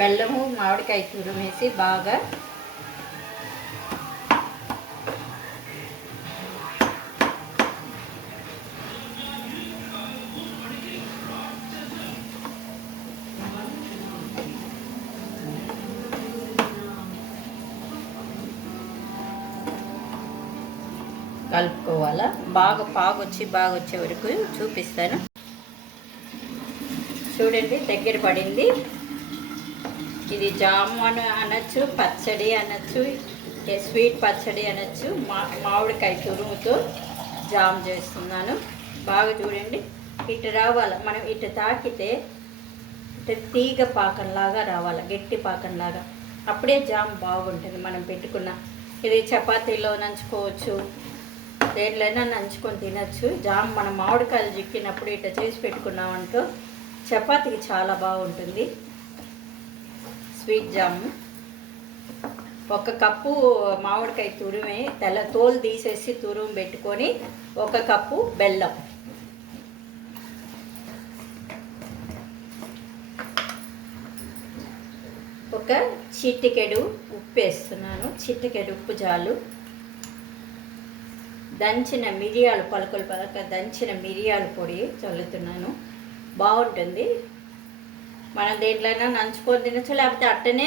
బెల్లము మామిడికాయ తురిమేసి బాగా కలుపుకోవాలా. బాగా బాగా వచ్చే వరకు చూపిస్తాను. చూడండి దగ్గర పడింది. ఇది జాము అనొచ్చు, పచ్చడి అనొచ్చు, స్వీట్ పచ్చడి అనొచ్చు. మామిడికాయ తురుముతో జామ్ చేస్తున్నాను. బాగా చూడండి, ఇటు రావాలి. మనం ఇటు తాకితే ఇటు తీగ పాకంలాగా రావాలి, గట్టి పాకంలాగా. అప్పుడే జామ్ బాగుంటుంది. మనం పెట్టుకున్న ఇది చపాతీలో నంచుకోవచ్చు, దేంట్లైనా నంచుకొని తినచ్చు. జామ్ మనం మామిడికాయలు చిక్కినప్పుడు ఇట్లా చేసి పెట్టుకున్నామంటూ చపాతీకి చాలా బాగుంటుంది. స్వీట్ జాము. 1 కప్పు మామిడికాయ తురిమి తోలు తీసేసి తురుము పెట్టుకొని 1 కప్పు బెల్లం, ఒక చిటికెడు ఉప్పు వేస్తున్నాను. చిటికెడు ఉప్పు చాలు. దంచిన మిరియాలు పలక దంచిన మిరియాల పొడి చల్లుతున్నాను. బాగుంటుంది. మనం దేంట్లోనైనా నంచుకొని తినచ్చు, లేకపోతే అట్టనే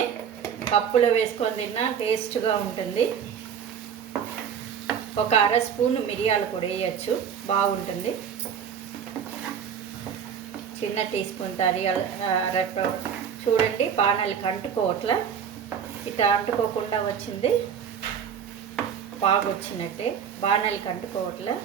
పప్పులో వేసుకొని తిన్నా టేస్ట్గా ఉంటుంది. 1 అర స్పూను మిరియాల పొడి వేయచ్చు, బాగుంటుంది. చిన్న టీ స్పూన్ చూడండి, బాణాలకి అంటుకోవట్లా. ఇట్లా అంటుకోకుండా వచ్చింది. బాగా వచ్చినట్టే, బాణాలకి అంటుకోవట్లే.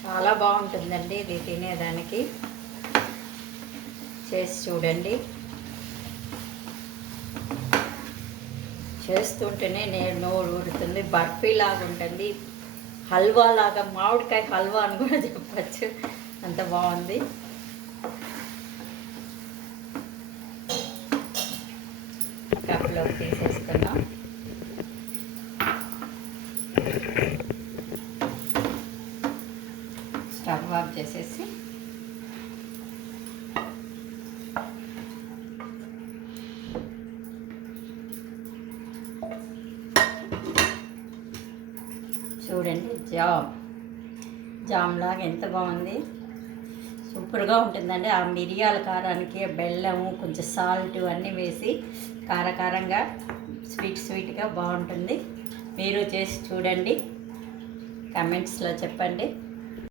చాలా బాగుంటుందండి ఇది తినేదానికి. చేసి చూడండి. చేస్తుంటేనే నేను నోరు ఊరుతుంది. బర్ఫీ లాగా ఉంటుంది, హల్వా లాగా, మామిడికాయ హల్వా అని కూడా చెప్పచ్చు. అంత బాగుంది. కప్లోకి తీసేస్తున్నాం. స్టవ్ ఆఫ్ చేసేసి చూడండి, జామ్ లాగా ఎంత బాగుంది. సూపర్గా ఉంటుందండి. ఆ మిరియాల కారానికి బెల్లము, కొంచెం సాల్ట్ అన్నీ వేసి కారకారంగా స్వీట్గా బాగుంటుంది. మీరు చేసి చూడండి, కమెంట్స్లో చెప్పండి.